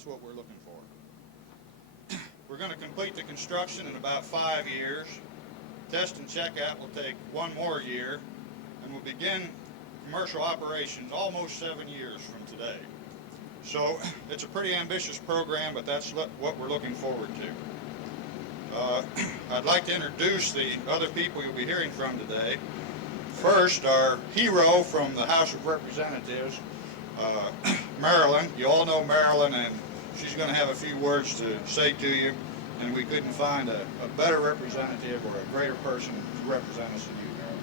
That's what we're looking for. We're going to complete the construction in about 5 years. Test and checkout will take 1 more year, and we'll begin commercial operations almost 7 years from today. So it's a pretty ambitious program, but that's what we're looking forward to. I'd like to introduce the other people you'll be hearing from today. First, our hero from the House of Representatives, Marilyn. You all know Marilyn, and she's going to have a few words to say to you, and we couldn't find a better representative or a greater person to represent us than you, Marilyn.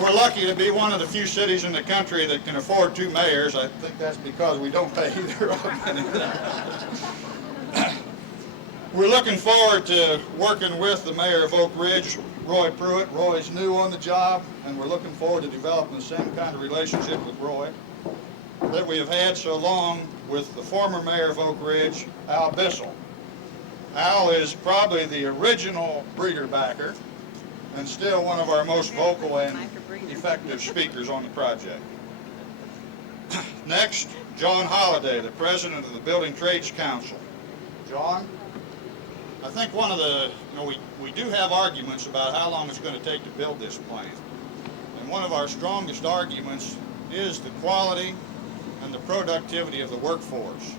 We're lucky to be one of the few cities in the country that can afford 2 mayors. I think that's because we don't pay either of them. We're looking forward to working with the mayor of Oak Ridge, Roy Pruitt. Roy's new on the job, and we're looking forward to developing the same kind of relationship with Roy that we have had so long with the former mayor of Oak Ridge, Al Bissel. Al is probably the original breeder backer and still one of our most vocal and effective speakers on the project. Next, John Holliday, the president of the Building Trades Council. John? I think one of the, we do have arguments about how long it's going to take to build this plant. And one of our strongest arguments is the quality and the productivity of the workforce.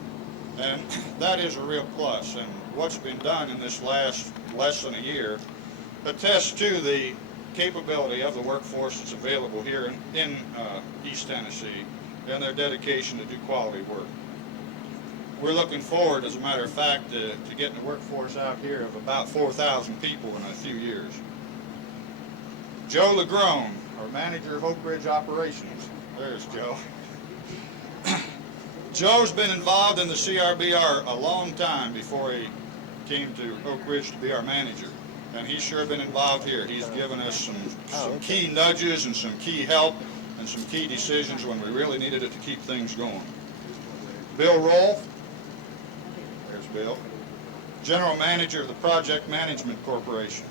And that is a real plus. And what's been done in this less than a year attests to the capability of the workforce that's available here in East Tennessee and their dedication to do quality work. We're looking forward, as a matter of fact, to getting a workforce out here of about 4,000 people in a few years. Joe LeGrone, our manager of Oak Ridge operations. There's Joe. Joe's been involved in the CRBR a long time before he came to Oak Ridge to be our manager. And he's sure been involved here. He's given us some key nudges and some key help and some key decisions when we really needed it to keep things going. Bill Rolf. There's Bill. General Manager of the Project Management Corporation.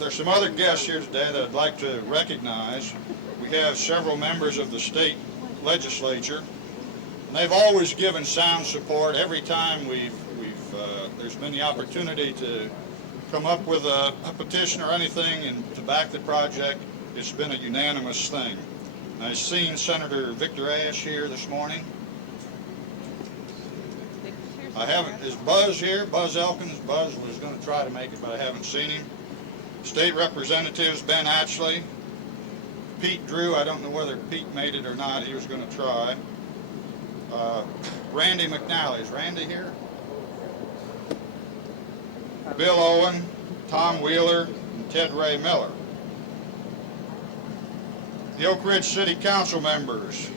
There's some other guests here today that I'd like to recognize. We have several members of the state legislature, and they've always given sound support every time there's been the opportunity to come up with a petition or anything and to back the project. It's been a unanimous thing. I've seen Senator Victor Ash here this morning. Is Buzz here? Buzz Elkins. Buzz was going to try to make it, but I haven't seen him. State Representatives Ben Atchley, Pete Drew. I don't know whether Pete made it or not. He was going to try. Randy McNally. Is Randy here? Bill Owen, Tom Wheeler, and Ted Ray Miller. The Oak Ridge City Council members.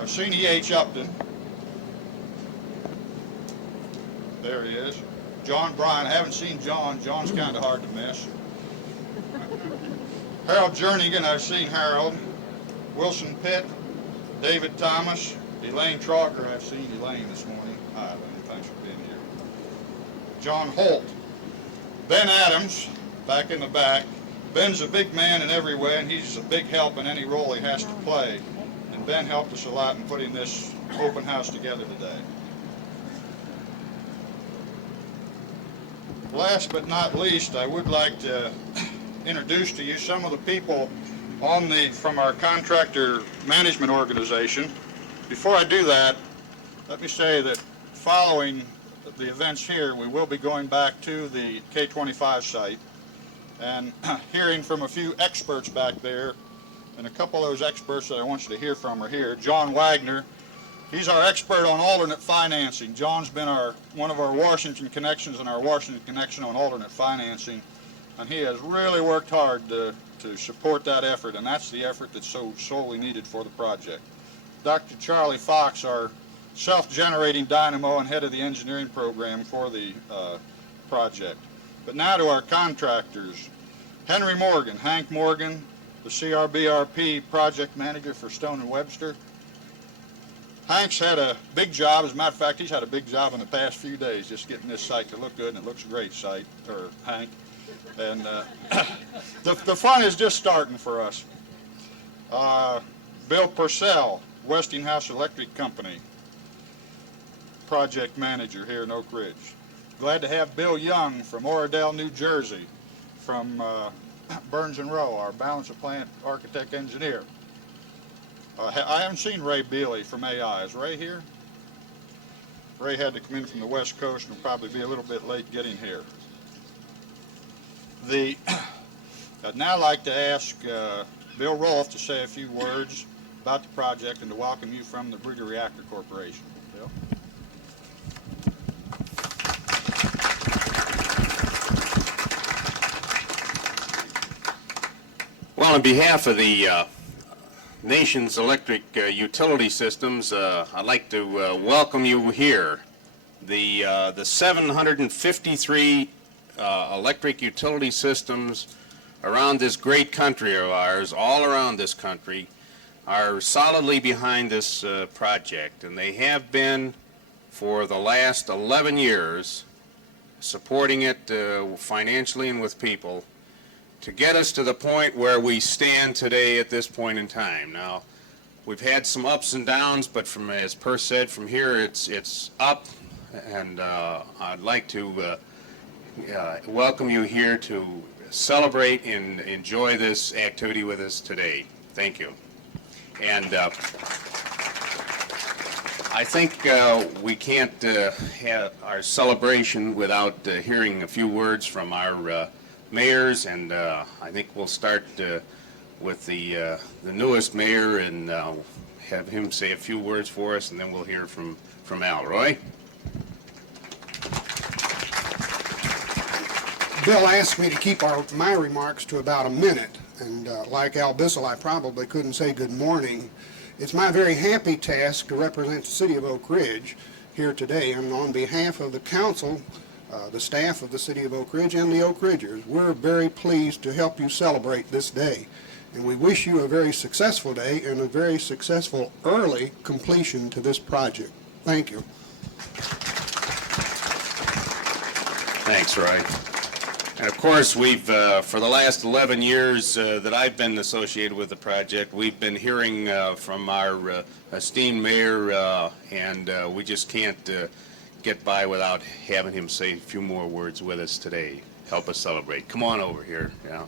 I've seen E.H. Upton. There he is. John Bryan. I haven't seen John. John's kind of hard to miss. Harold Jernigan. I've seen Harold. Wilson Pitt. David Thomas. Elaine Trauger. I've seen Elaine this morning. Hi, Elaine. Thanks for being here. John Holt. Ben Adams, back in the back. Ben's a big man in every way, and he's a big help in any role he has to play. And Ben helped us a lot in putting this open house together today. Last but not least, I would like to introduce to you some of the people from our contractor management organization. Before I do that, let me say that following the events here, we will be going back to the K-25 site and hearing from a few experts back there, and a couple of those experts that I want you to hear from are here. John Wagner, he's our expert on alternate financing. John's been one of our Washington connections and our Washington connection on alternate financing, and he has really worked hard to support that effort, and that's the effort that's so sorely needed for the project. Dr. Charlie Fox, our self-generating dynamo and head of the engineering program for the project. But now to our contractors. Henry Morgan, Hank Morgan, the CRBRP project manager for Stone and Webster. Hank's had a big job. As a matter of fact, he's had a big job in the past few days just getting this site to look good, and it looks a great site, Hank. And the fun is just starting for us. Bill Purcell, Westinghouse Electric Company, project manager here in Oak Ridge. Glad to have Bill Young from Oradell, New Jersey, from Burns and Rowe, our balance of plant architect engineer. I haven't seen Ray Bealey from AI. Is Ray here? Ray had to come in from the West Coast and will probably be a little bit late getting here. I'd now like to ask Bill Rolf to say a few words about the project and to welcome you from the Reactor Corporation. Bill? Well, on behalf of the nation's electric utility systems, I'd like to welcome you here. The 753 electric utility systems around this great country of ours, all around this country, are solidly behind this project, and they have been for the last 11 years, supporting it financially and with people, to get us to the point where we stand today at this point in time. Now, we've had some ups and downs, but from, as Per said, from here it's up, and I'd like to welcome you here to celebrate and enjoy this activity with us today. Thank you. And I think we can't have our celebration without hearing a few words from our mayors, and I think we'll start with the newest mayor and have him say a few words for us, and then we'll hear from Al. Roy? Bill asked me to keep my remarks to about a minute, and like Al Bissel, I probably couldn't say good morning. It's my very happy task to represent the city of Oak Ridge here today, and on behalf of the council, the staff of the city of Oak Ridge, and the Oak Ridgers, we're very pleased to help you celebrate this day. And we wish you a very successful day and a very successful early completion to this project. Thank you. Thanks, Roy. And of course, we've, for the last 11 years that I've been associated with the project, we've been hearing from our esteemed mayor, and we just can't get by without having him say a few more words with us today. Help us celebrate. Come on over here. Yeah.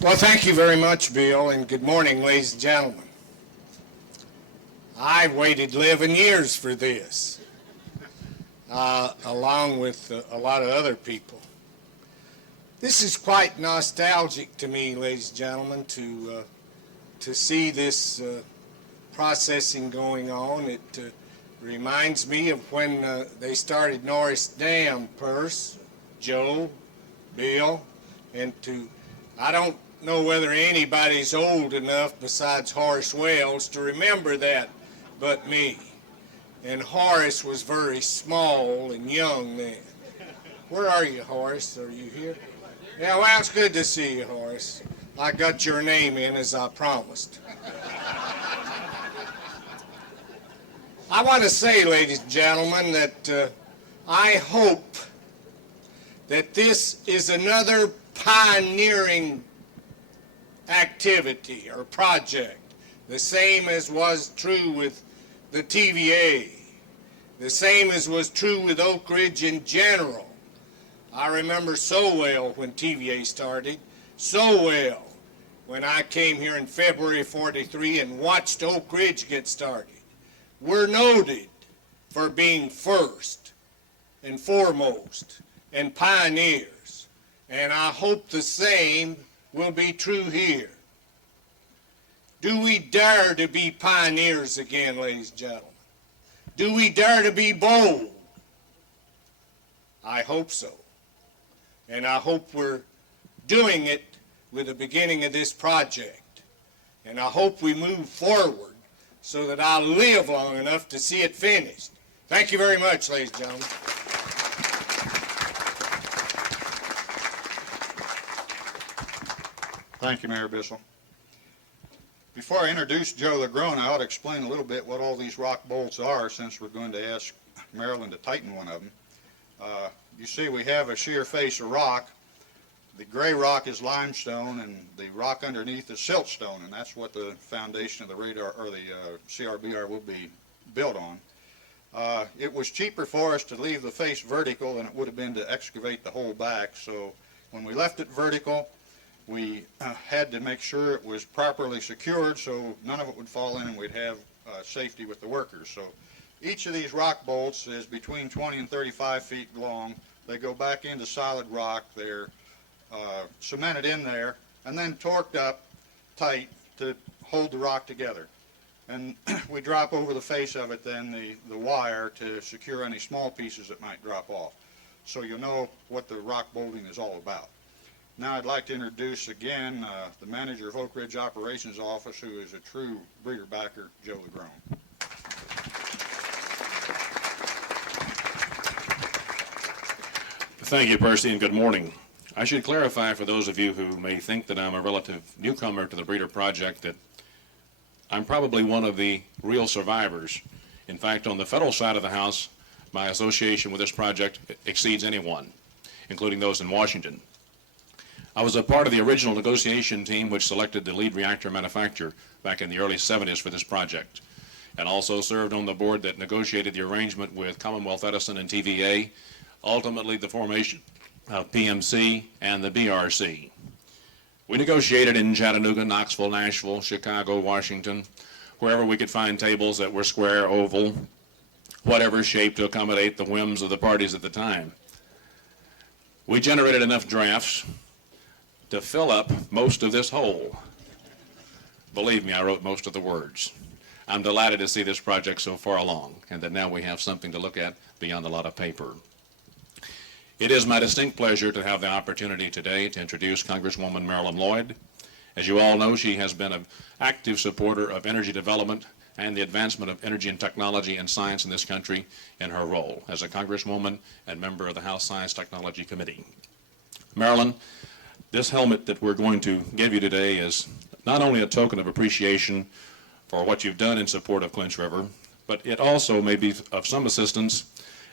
Well, thank you very much, Bill, and good morning, ladies and gentlemen. I've waited 11 years for this. Along with a lot of other people. This is quite nostalgic to me, ladies and gentlemen, to see this processing going on. It reminds me of when they started Norris Dam, Pierce, Joe, Bill, and I don't know whether anybody's old enough besides Horace Wells to remember that but me. And Horace was very small and young then. Where are you, Horace? Are you here? Yeah, well, it's good to see you, Horace. I got your name in as I promised. I want to say, ladies and gentlemen, that I hope that this is another pioneering activity or project, the same as was true with the TVA, the same as was true with Oak Ridge in general. I remember so well when TVA started, so well when I came here in February of '43 and watched Oak Ridge get started. We're noted for being first and foremost and pioneers, and I hope the same will be true here. Do we dare to be pioneers again, ladies and gentlemen? Do we dare to be bold? I hope so. And I hope we're doing it with the beginning of this project. And I hope we move forward so that I'll live long enough to see it finished. Thank you very much, ladies and gentlemen. Thank you, Mayor Bissel. Before I introduce Joe LeGrone, I ought to explain a little bit what all these rock bolts are, since we're going to ask Marilyn to tighten one of them. You see we have a shear face of rock. The gray rock is limestone, and the rock underneath is siltstone, and that's what the foundation of the radar, or the CRBR, will be built on. It was cheaper for us to leave the face vertical than it would have been to excavate the whole back, so when we left it vertical, we had to make sure it was properly secured so none of it would fall in and we'd have safety with the workers. So each of these rock bolts is between 20 and 35 feet long. They go back into solid rock. They're cemented in there and then torqued up tight to hold the rock together. And we drop over the face of it then the wire to secure any small pieces that might drop off. So you'll know what the rock bolting is all about. Now I'd like to introduce again the manager of Oak Ridge Operations Office, who is a true breeder backer, Joe LeGrone. Thank you, Piercy, and good morning. I should clarify for those of you who may think that I'm a relative newcomer to the breeder project that I'm probably one of the real survivors. In fact, on the federal side of the house, my association with this project exceeds anyone, including those in Washington. I was a part of the original negotiation team which selected the lead reactor manufacturer back in the early 70s for this project, and also served on the board that negotiated the arrangement with Commonwealth Edison and TVA, ultimately the formation of PMC and the BRC. We negotiated in Chattanooga, Knoxville, Nashville, Chicago, Washington, wherever we could find tables that were square, oval, whatever shape to accommodate the whims of the parties at the time. We generated enough drafts to fill up most of this hole. Believe me, I wrote most of the words. I'm delighted to see this project so far along, and that now we have something to look at beyond a lot of paper. It is my distinct pleasure to have the opportunity today to introduce Congresswoman Marilyn Lloyd. As you all know, she has been an active supporter of energy development and the advancement of energy and technology and science in this country in her role as a Congresswoman and member of the House Science Technology Committee. Marilyn, this helmet that we're going to give you today is not only a token of appreciation for what you've done in support of Clinch River, but it also may be of some assistance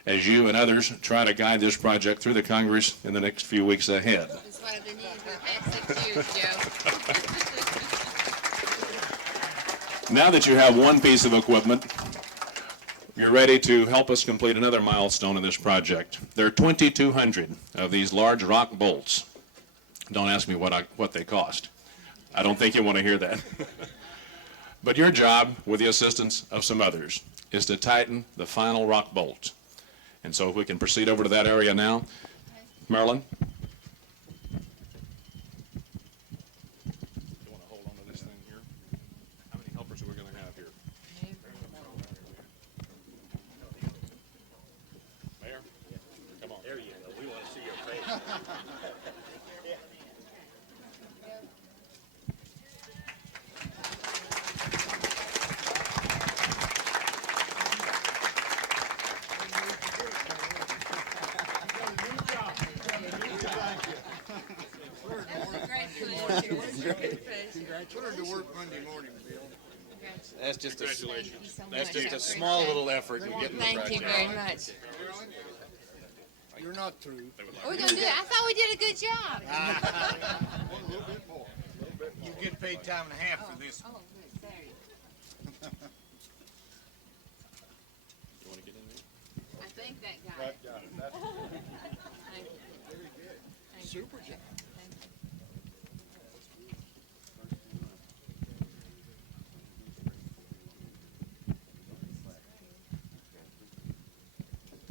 as you and others try to guide this project through the Congress in the next few weeks ahead. That's why they need the access to Joe. Now that you have one piece of equipment, you're ready to help us complete another milestone in this project. There are 2,200 of these large rock bolts. Don't ask me what they cost. I don't think you want to hear that. But your job, with the assistance of some others, is to tighten the final rock bolt. And so if we can proceed over to that area now. Marilyn? You want to hold on to this thing here? How many helpers are we going to have here? Mayor? Come on. There you go. We want to see your face. Put her to work Monday morning, Bill. That's just Congratulations. that's just a small little effort in getting the Thank you project. very much. You're not through. Are we gonna do it? I thought we did a good job. A little bit more. You get paid time and a half for this. Oh, good, sorry. You want to get in there? I think that got it. Got it. That's Thank you. Thank you. super job. Thank you.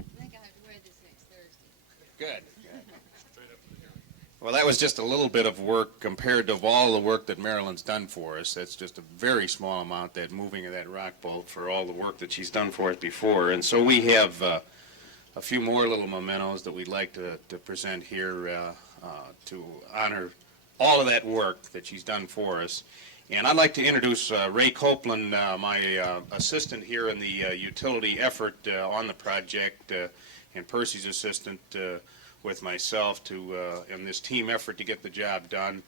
I think I have to wear this next Thursday. Good. Well, that was just a little bit of work compared to all the work that Marilyn's done for us. That's just a very small amount, that moving of that rock bolt, for all the work that she's done for us before. And so we have a few more little mementos that we'd like to present here to honor all of that work that she's done for us. And I'd like to introduce Ray Cochlan, my assistant here in the utility effort on the project, and Piercy's assistant with myself in this team effort to get the job done.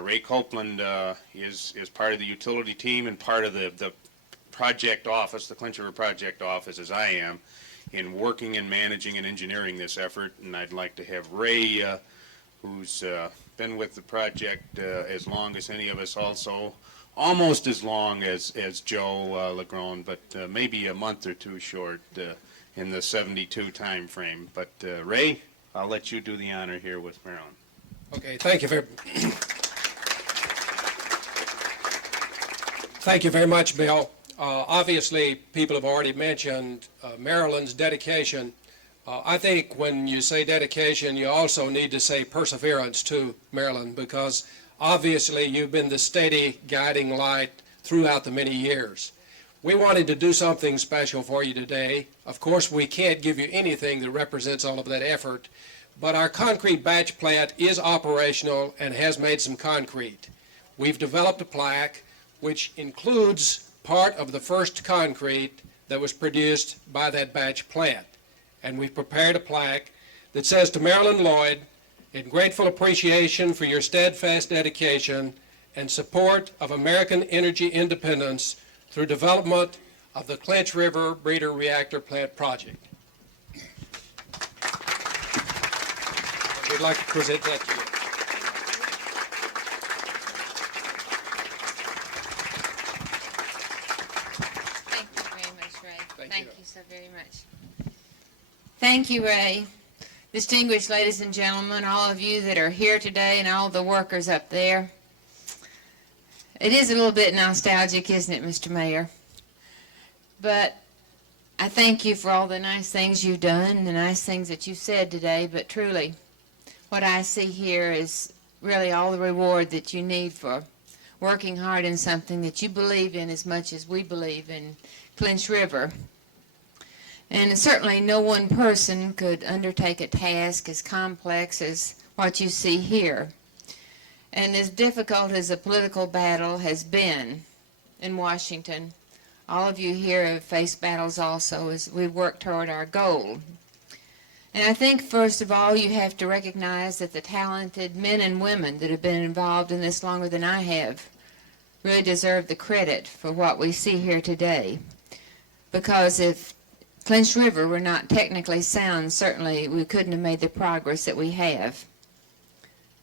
Ray Cochlan is part of the utility team and part of the project office, the Clinch River project office, as I am, in working and managing and engineering this effort. And I'd like to have Ray, who's been with the project as long as any of us, also almost as long as Joe LeGrone, but maybe a month or two short in the 72 time frame. But Ray, I'll let you do the honor here with Marilyn. Okay, thank you very much, Bill. Obviously, people have already mentioned Marilyn's dedication. I think when you say dedication, you also need to say perseverance to Marilyn, because obviously you've been the steady guiding light throughout the many years. We wanted to do something special for you today. Of course, we can't give you anything that represents all of that effort, but our concrete batch plant is operational and has made some concrete. We've developed a plaque which includes part of the first concrete that was produced by that batch plant. And we've prepared a plaque that says, to Marilyn Lloyd, in grateful appreciation for your steadfast dedication and support of American energy independence through development of the Clinch River Breeder Reactor Plant Project. We'd like to present that to you. Thank you very much, Ray. Thank you. You so very much. Thank you, Ray. Distinguished ladies and gentlemen, all of you that are here today and all the workers up there. It is a little bit nostalgic, isn't it, Mr. Mayor? But I thank you for all the nice things you've done, the nice things that you've said today, but truly, what I see here is really all the reward that you need for working hard in something that you believe in as much as we believe in Clinch River. And certainly no one person could undertake a task as complex as what you see here. And as difficult as the political battle has been in Washington, all of you here have faced battles also as we work toward our goal. And I think, first of all, you have to recognize that the talented men and women that have been involved in this longer than I have really deserve the credit for what we see here today. Because if Clinch River were not technically sound, certainly we couldn't have made the progress that we have.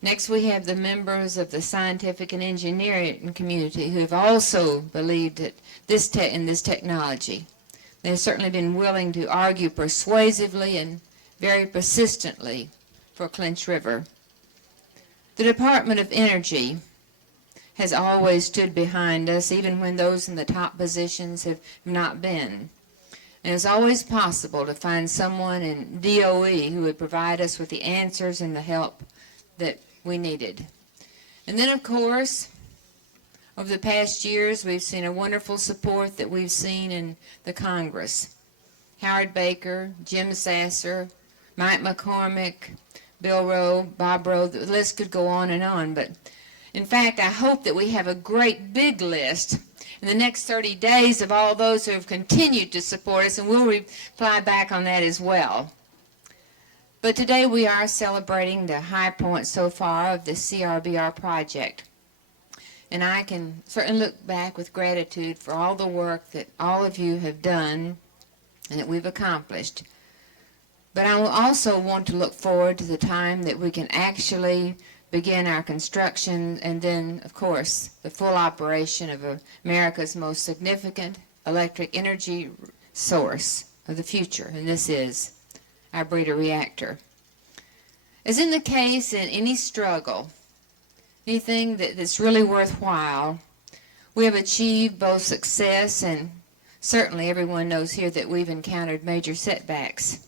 Next, we have the members of the scientific and engineering community who have also believed in this technology. They've certainly been willing to argue persuasively and very persistently for Clinch River. The Department of Energy has always stood behind us, even when those in the top positions have not been. And it's always possible to find someone in DOE who would provide us with the answers and the help that we needed. And then, of course, over the past years, we've seen a wonderful support that we've seen in the Congress. Howard Baker, Jim Sasser, Mike McCormick, Bill Rowe, Bob Rowe, the list could go on. But in fact, I hope that we have a great big list in the next 30 days of all those who have continued to support us, and we'll reply back on that as well. But today we are celebrating the high point so far of the CRBR project. And I can certainly look back with gratitude for all the work that all of you have done and that we've accomplished. But I will also want to look forward to the time that we can actually begin our construction and then, of course, the full operation of America's most significant electric energy source of the future, and this is our breeder reactor. As in the case in any struggle, anything that's really worthwhile, we have achieved both success and certainly everyone knows here that we've encountered major setbacks.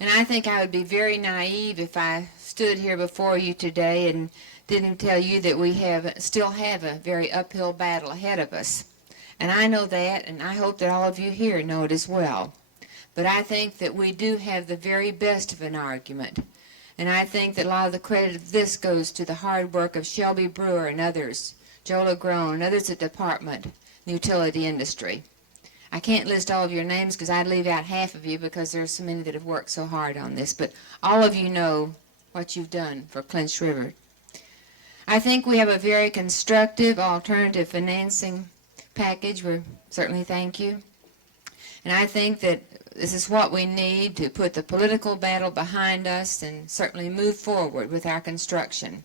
And I think I would be very naive if I stood here before you today and didn't tell you that we still have a very uphill battle ahead of us. And I know that, and I hope that all of you here know it as well. But I think that we do have the very best of an argument. And I think that a lot of the credit of this goes to the hard work of Shelby Brewer and others, Joe LeGrone, and others at the department, the utility industry. I can't list all of your names because I'd leave out half of you because there's so many that have worked so hard on this. But all of you know what you've done for Clinch River. I think we have a very constructive alternative financing package. We certainly thank you. And I think that this is what we need to put the political battle behind us and certainly move forward with our construction.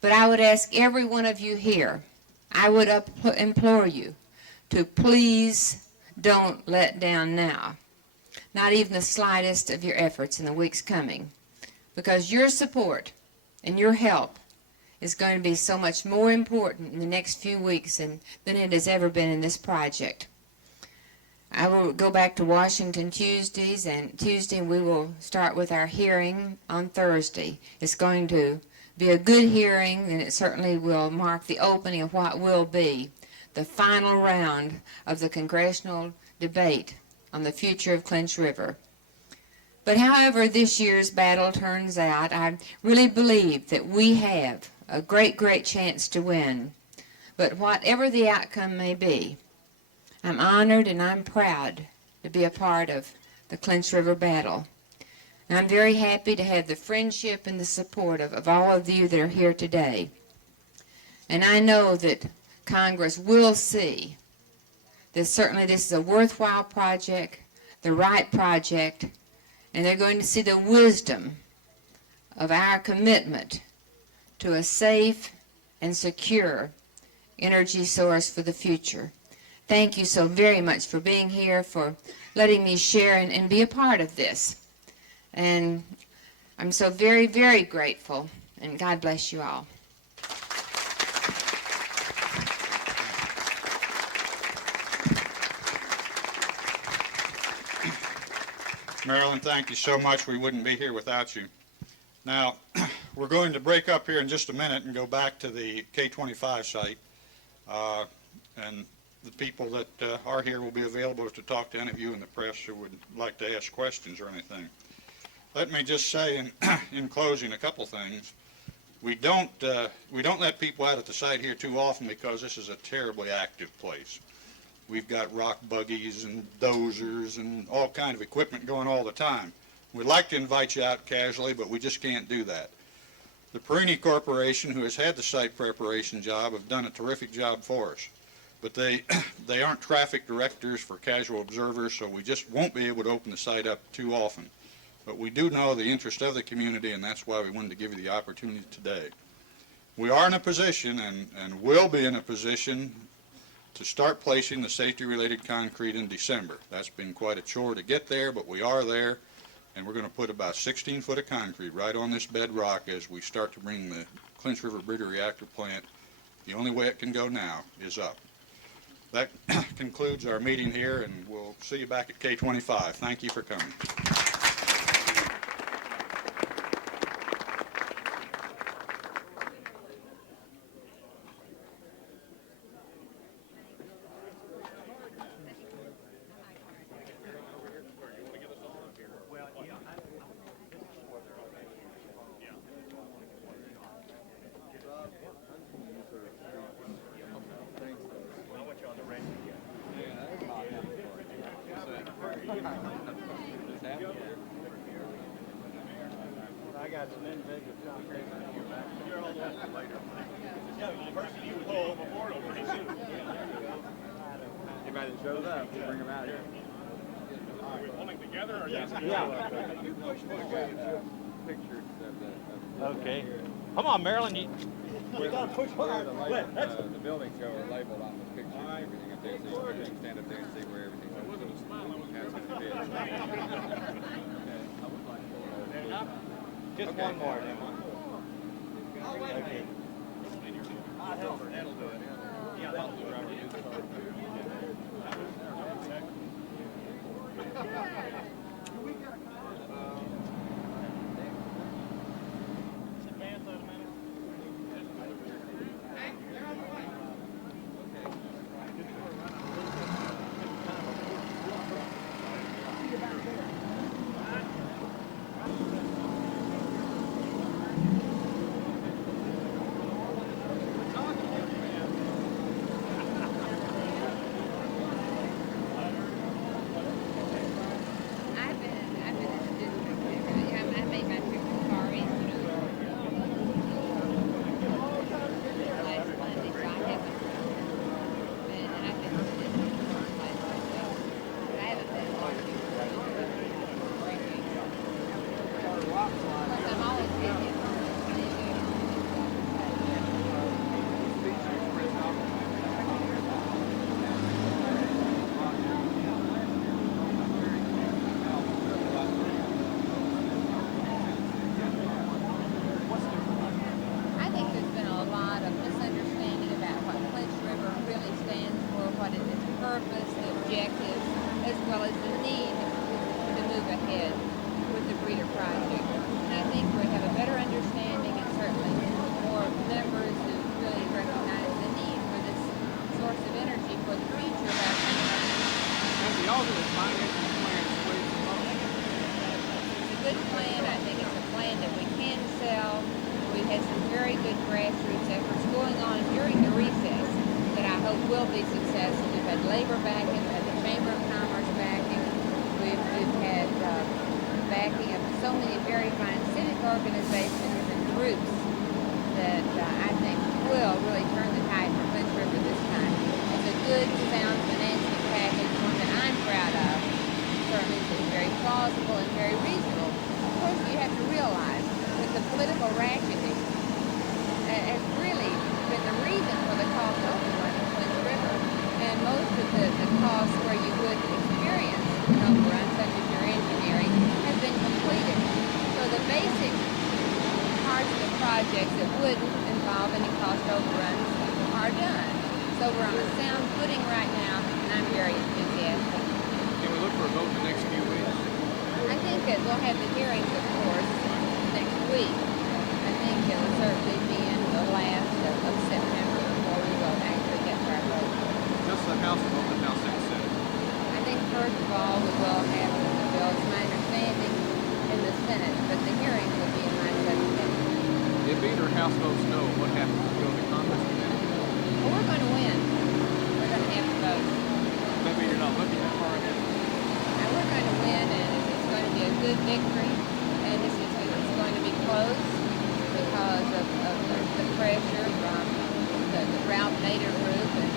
But I would ask every one of you here, I would implore you to please don't let down now, not even the slightest of your efforts in the weeks coming, because your support and your help is going to be so much more important in the next few weeks than it has ever been in this project. I will go back to Washington Tuesday, and we will start with our hearing on Thursday. It's going to be a good hearing, and it certainly will mark the opening of what will be the final round of the congressional debate on the future of Clinch River. But however this year's battle turns out, I really believe that we have a great, great chance to win. But whatever the outcome may be, I'm honored and I'm proud to be a part of the Clinch River battle. And I'm very happy to have the friendship and the support of all of you that are here today. And I know that Congress will see that certainly this is a worthwhile project, the right project, and they're going to see the wisdom of our commitment to a safe and secure energy source for the future. Thank you so very much for being here, for letting me share and be a part of this. And I'm so very, very grateful, and God bless you all. Marilyn, thank you so much. We wouldn't be here without you. Now, we're going to break up here in just a minute and go back to the K-25 site. And the people that are here will be available to talk to any of you in the press who would like to ask questions or anything. Let me just say in closing a couple things. We don't let people out at the site here too often because this is a terribly active place. We've got rock buggies and dozers and all kind of equipment going all the time. We'd like to invite you out casually, but we just can't do that. The Perini Corporation, who has had the site preparation job, have done a terrific job for us. But they aren't traffic directors for casual observers, so we just won't be able to open the site up too often. But we do know the interest of the community, and that's why we wanted to give you the opportunity today. We are in a position, and will be in a position, to start placing the safety-related concrete in December. That's been quite a chore to get there, but we are there, and we're going to put about 16 foot of concrete right on this bedrock as we start to bring the Clinch River Breeder Reactor plant. The only way it can go now is up. That concludes our meeting here, and we'll see you back at K-25. Thank you for coming. Anybody that shows up, we'll bring them out here. Are we pulling together or just? Pictures of the Okay. Come on, Marilyn. You gotta push hard. the buildings go are labeled on the pictures and everything up there, so you can stand up there and see where everything's Just one more, then. Okay. That'll do it. Yeah, that'll do it. financial plan to sway some votes? It's a good plan. I think it's a plan that we can sell. We've had some very good grassroots efforts going on during the recess that I hope will be successful. We've had labor backing, we've had the Chamber of Commerce backing, we've had backing of so many very fine civic organizations and groups that I think will really turn the tide for Clinch River this time. It's a good, sound financing package, one that I'm proud of. Certainly it's very plausible and very reasonable. Of course, you have to realize that the political ratcheting has really been the reason for the cost overrun in Clinch River. And most of the costs where you would experience an overrun, such as your engineering, have been completed. So the basic parts of the projects that would involve any cost overruns are done. So we're on a sound footing right now, and I'm very enthusiastic. Can we look for a vote in the next few weeks? I think that we'll have the hearings, of course, next week. I think it will certainly be in the last of September before we will actually get to our vote. Just the House vote and House and Senate. I think first of all we will have the bill, it's my understanding, in the Senate, but the hearings will be in my subcommittee. If either House votes no, what happens? We go to Congress committee? Well, we're going to win. We're going to have to vote. That means you're not looking that far ahead. And we're going to win, and it's going to be a good victory, and it's going to be close because of the pressure from the Ralph Nader group and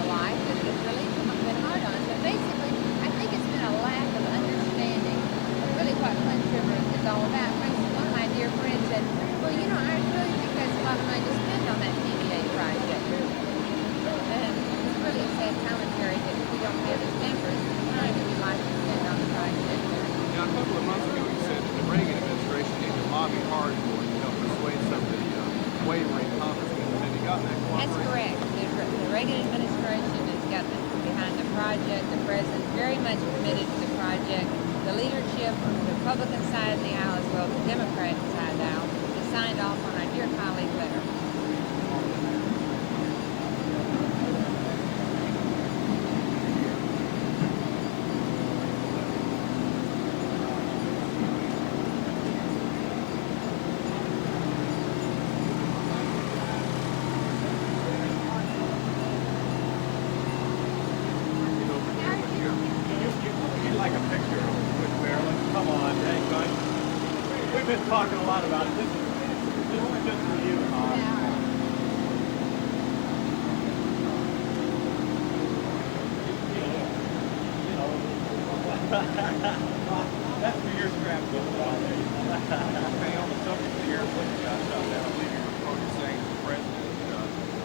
the like that has really been hard on us. But basically, I think it's been a lack of understanding of really what Clinch River is all about. For instance, one of my dear friends said, well, you know, I really think that's a lot of money to spend on that PVA project. And it's really a sad commentary that we don't have as members the time that we'd like to spend on the project. Now, a couple of months ago, you said that the Reagan administration needed to lobby hard for it to help persuade some of the wavering congressmen. Have you gotten that cooperation? That's correct. The Reagan administration has got behind the project. The president is very much committed to the project. The leadership on the Republican side of the aisle as well as the Democratic side of the aisle has signed off on our dear colleague letter. You'd like a picture with Marilyn? Come on, dang, son. We've been talking a lot about it. This is just for you, Mom. That's for your scrapbook. Okay, on the subject of the airplane that got shot down, I believe you were quoted saying the president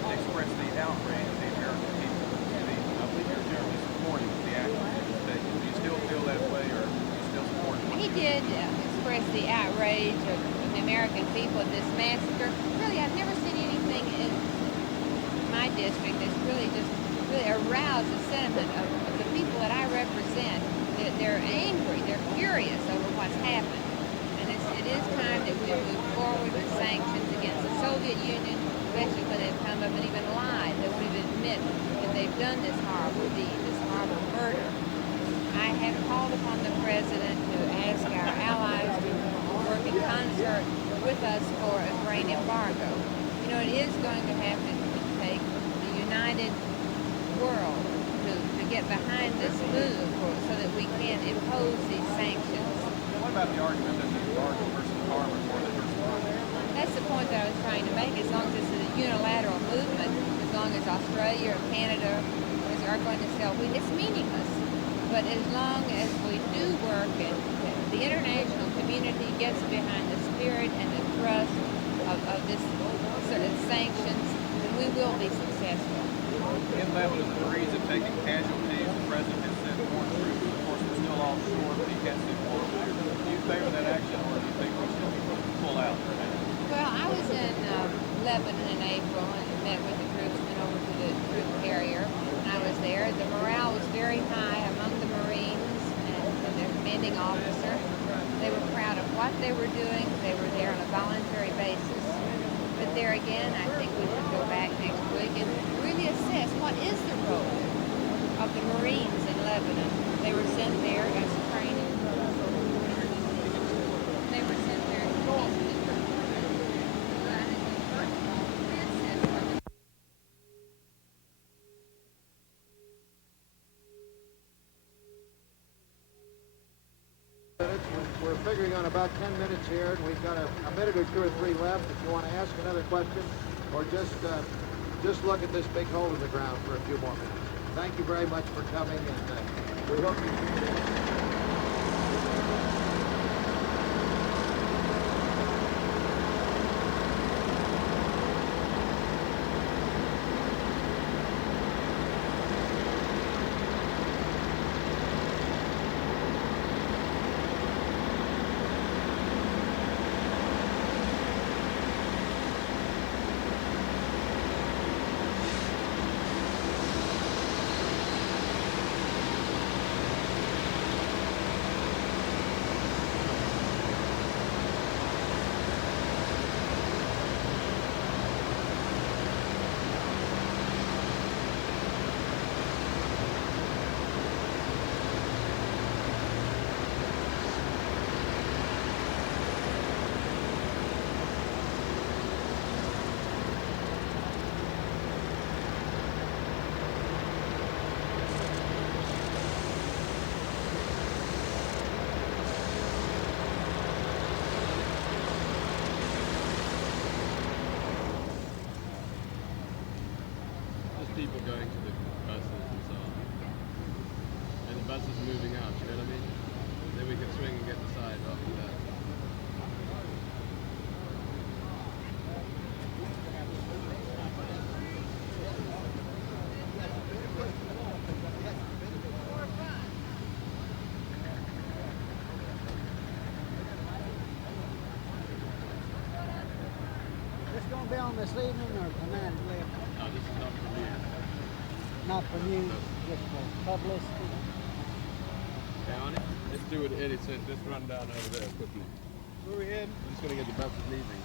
expressed the outrage of the American people. I believe you're generally supportive of the action that was taken. Do you still feel that way, or do you still support what He you're doing? did express the outrage of the American people at this massacre. Really, I've never seen anything in my district that's really aroused the sentiment of the people that I represent. They're angry, they're furious over what's happened. And it is time that we move forward with sanctions against the Soviet Union, especially when they've come up and even lied. They won't even admit that they've done this horrible deed, this horrible murder. I have called upon the president to ask our allies to work in concert with us for a grain embargo. You know, it is going to have to take the united world to get behind this move so that we can impose these sanctions. What about the argument that the embargo versus harm or more than versus harm? That's the point that I was trying to make. As long as this is a unilateral movement, as long as Australia or Canada are going to sell wheat, it's meaningless. But as long as we do work and the international community gets behind the spirit and the thrust of this sort of sanctions, then we will be successful. In Lebanon, the Marines have taken casualties. The president has sent more troops. Of course, we're still offshore, but he can send more. Do you favor that action, or do you think we should pull out? Well, I was in Lebanon in April and met with the troops, went over to the troop carrier, and I was there. The morale was very high among the Marines and their commanding officer. They were proud of what they were doing. They were there on a voluntary basis. But there again, I think we should go back next week and really assess what is the role of the Marines in Lebanon. They were sent figuring on about 10 minutes here, and we've got a minute or two or three left if you want to ask another question or just look at this big hole in the ground for a few more minutes. Thank you very much for coming, and we hope you... People going to the buses and so on. And the bus is moving out, you know what I mean? Then we can swing and get the side after that. This going to be on this evening or tonight? No, this is not for me. Not for you, just for publicity. Yeah, on it? Let's do what Eddie said. Let's run down over there quickly. Where are we heading? I'm just going to get the buses leaving.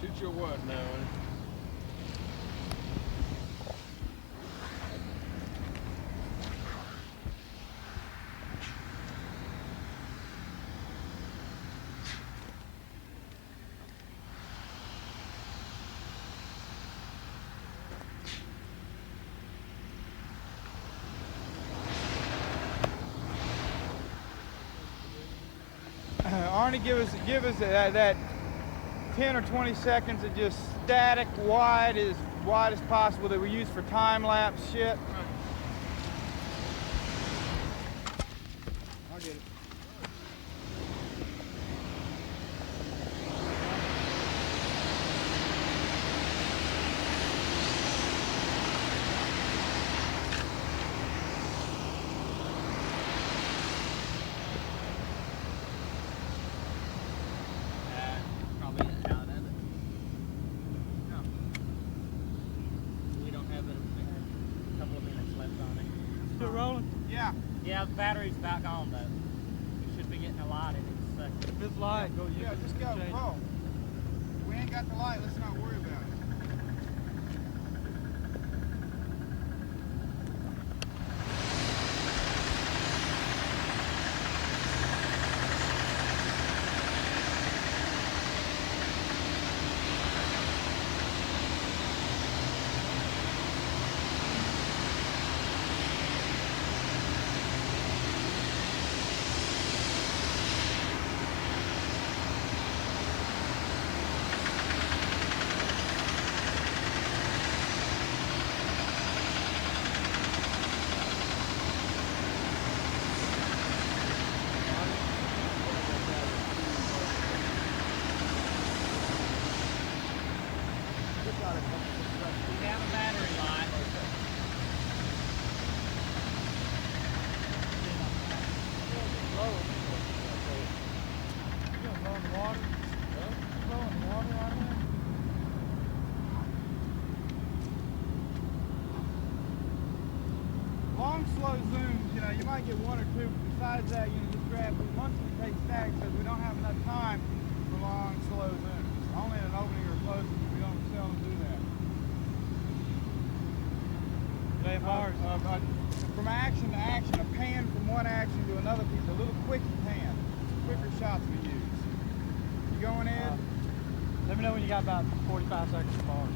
Shoot your what now? Arnie, give us that 10 or 20 seconds of just static, wide as possible that we use for time-lapse shit. I'll get it. Yeah, the battery's back on though. We should be getting a light in a second. If it's light, go. Yeah, just go. Roll. We ain't got the light. Let's not worry about it. We have a battery light. Long, slow zooms, you might get one or two, but besides that, just grab, we mostly take stacks because we don't have enough time for long, slow zooms. Only in an opening or closing, we don't seldom do that. But from action to action, a pan from one action to another piece, a little quickie pan, quicker shots we use. You going in? Let me know when you got about 45 seconds to bar.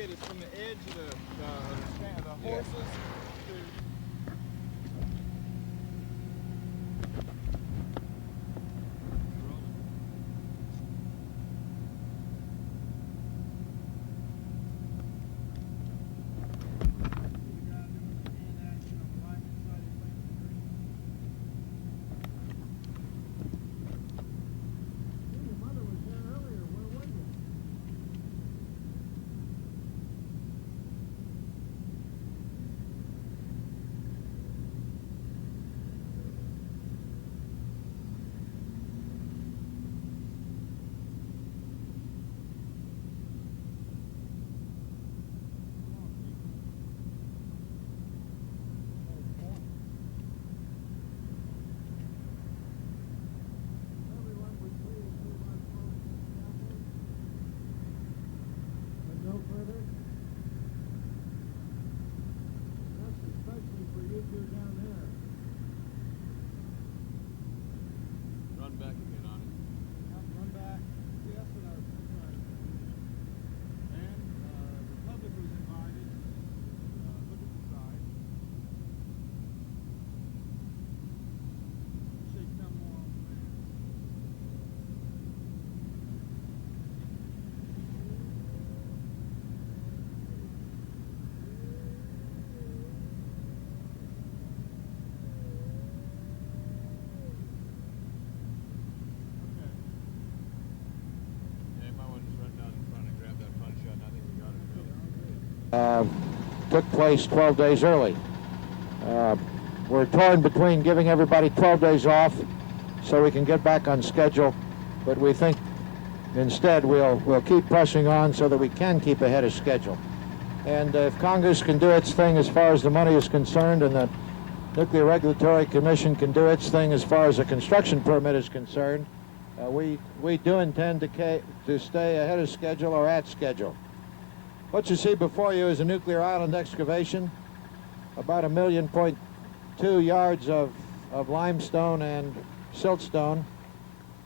get is from the edge of the horses to Run back again on it. run back. See, that's what I was trying. And the public was invited. Look at the side. Should come more on there. Yeah, you might want to just run down in front and grab that punch shot, and I think we got it. Took place 12 days early. We're torn between giving everybody 12 days off so we can get back on schedule, but we think instead we'll keep pressing on so that we can keep ahead of schedule. And if Congress can do its thing as far as the money is concerned, and the Nuclear Regulatory Commission can do its thing as far as a construction permit is concerned, we do intend to stay ahead of schedule or at schedule. What you see before you is a nuclear island excavation, about 1.2 million yards of limestone and siltstone.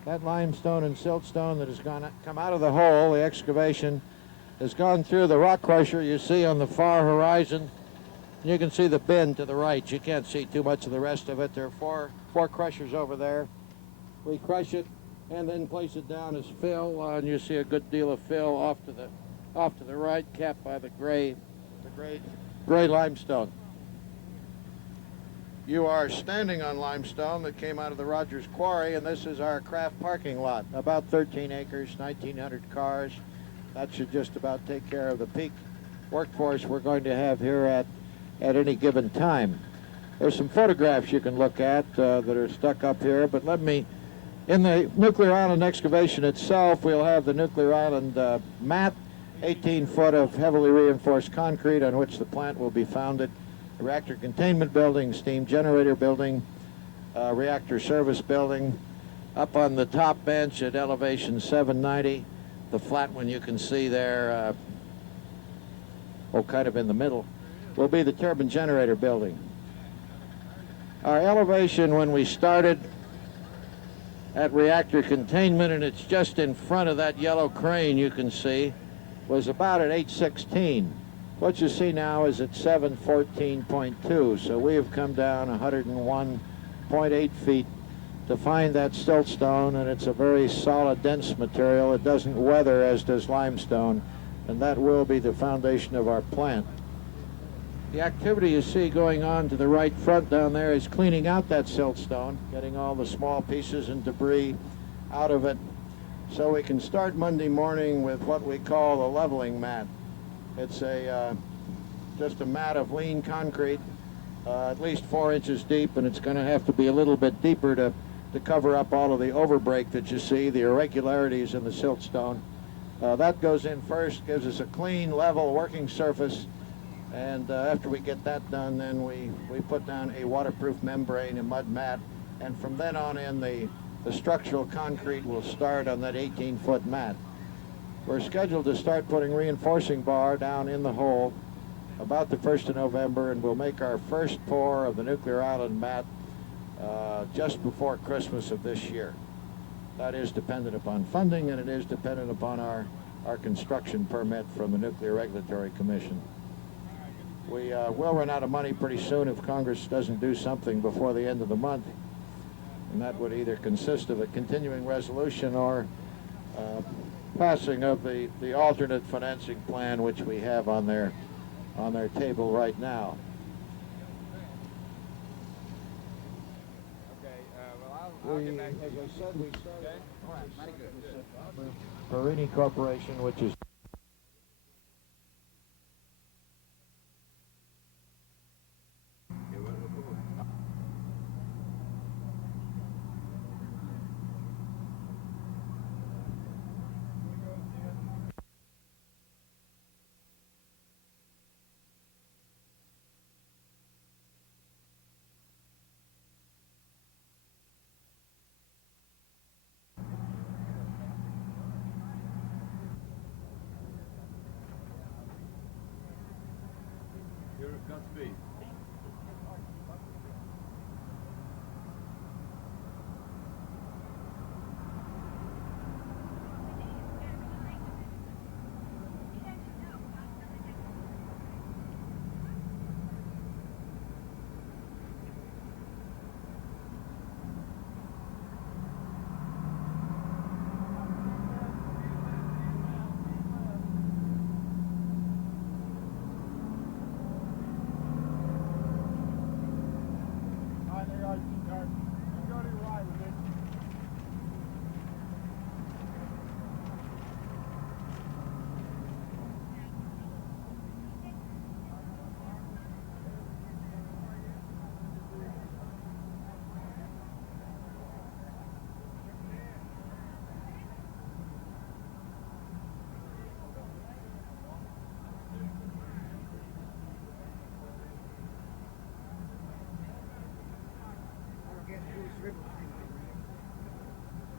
That limestone and siltstone that has come out of the hole, the excavation, has gone through the rock crusher you see on the far horizon. You can see the bin to the right. You can't see too much of the rest of it. There are four crushers over there. We crush it and then place it down as fill, and you see a good deal of fill off to the right, capped by the gray limestone. You are standing on limestone that came out of the Rogers Quarry, and this is our craft parking lot. About 13 acres, 1,900 cars. That should just about take care of the peak workforce we're going to have here at any given time. There's some photographs you can look at that are stuck up here, but in the nuclear island excavation itself, we'll have the nuclear island mat, 18 foot of heavily reinforced concrete on which the plant will be founded, a reactor containment building, steam generator building, reactor service building. Up on the top bench at elevation 790, the flat one you can see there, kind of in the middle, will be the turbine generator building. Our elevation when we started at reactor containment, and it's just in front of that yellow crane you can see, was about at 816. What you see now is at 714.2, so we have come down 101.8 feet to find that siltstone, and it's a very solid, dense material. It doesn't weather as does limestone, and that will be the foundation of our plant. The activity you see going on to the right front down there is cleaning out that siltstone, getting all the small pieces and debris out of it, so we can start Monday morning with what we call the leveling mat. It's just a mat of lean concrete, at least 4 inches deep, and it's going to have to be a little bit deeper to cover up all of the overbreak that you see, the irregularities in the siltstone. That goes in first, gives us a clean, level working surface, and after we get that done, then we put down a waterproof membrane, a mud mat, and from then on in, the structural concrete will start on that 18-foot mat. We're scheduled to start putting reinforcing bar down in the hole about the 1st of November, and we'll make our first pour of the nuclear island mat just before Christmas of this year. That is dependent upon funding, and it is dependent upon our our construction permit from the Nuclear Regulatory Commission. We will run out of money pretty soon if Congress doesn't do something before the end of the month. And that would either consist of a continuing resolution or passing of the alternate financing plan which we have on their table right now. Okay, well, I'll get back to you. As I said, we started. Okay? All right, mighty good. Perini Corporation, which is You're Godspeed.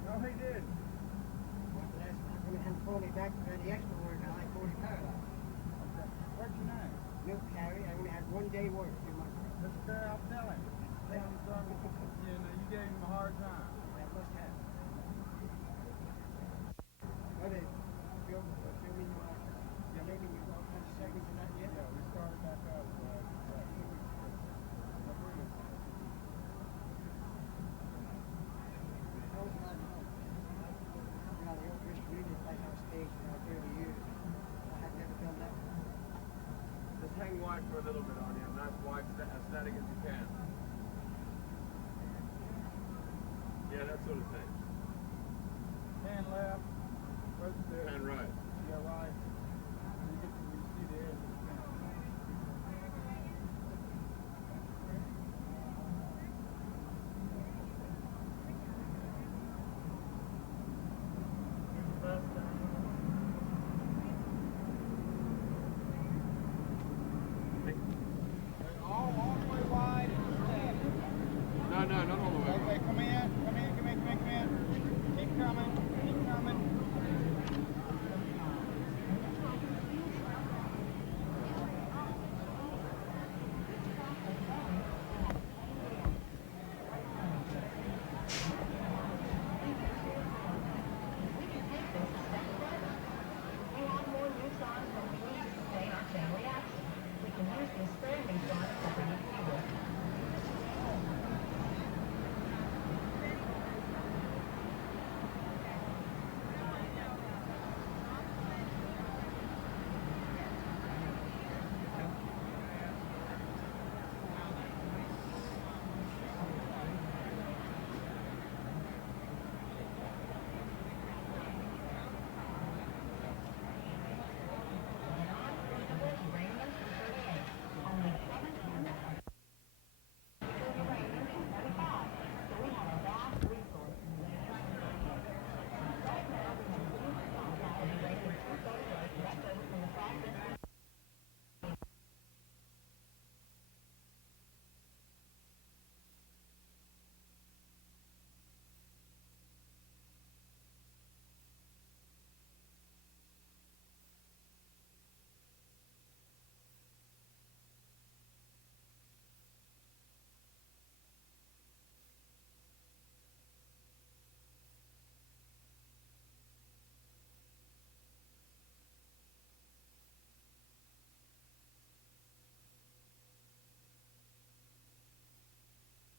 No, he did. Last night, him and Tony back to the expo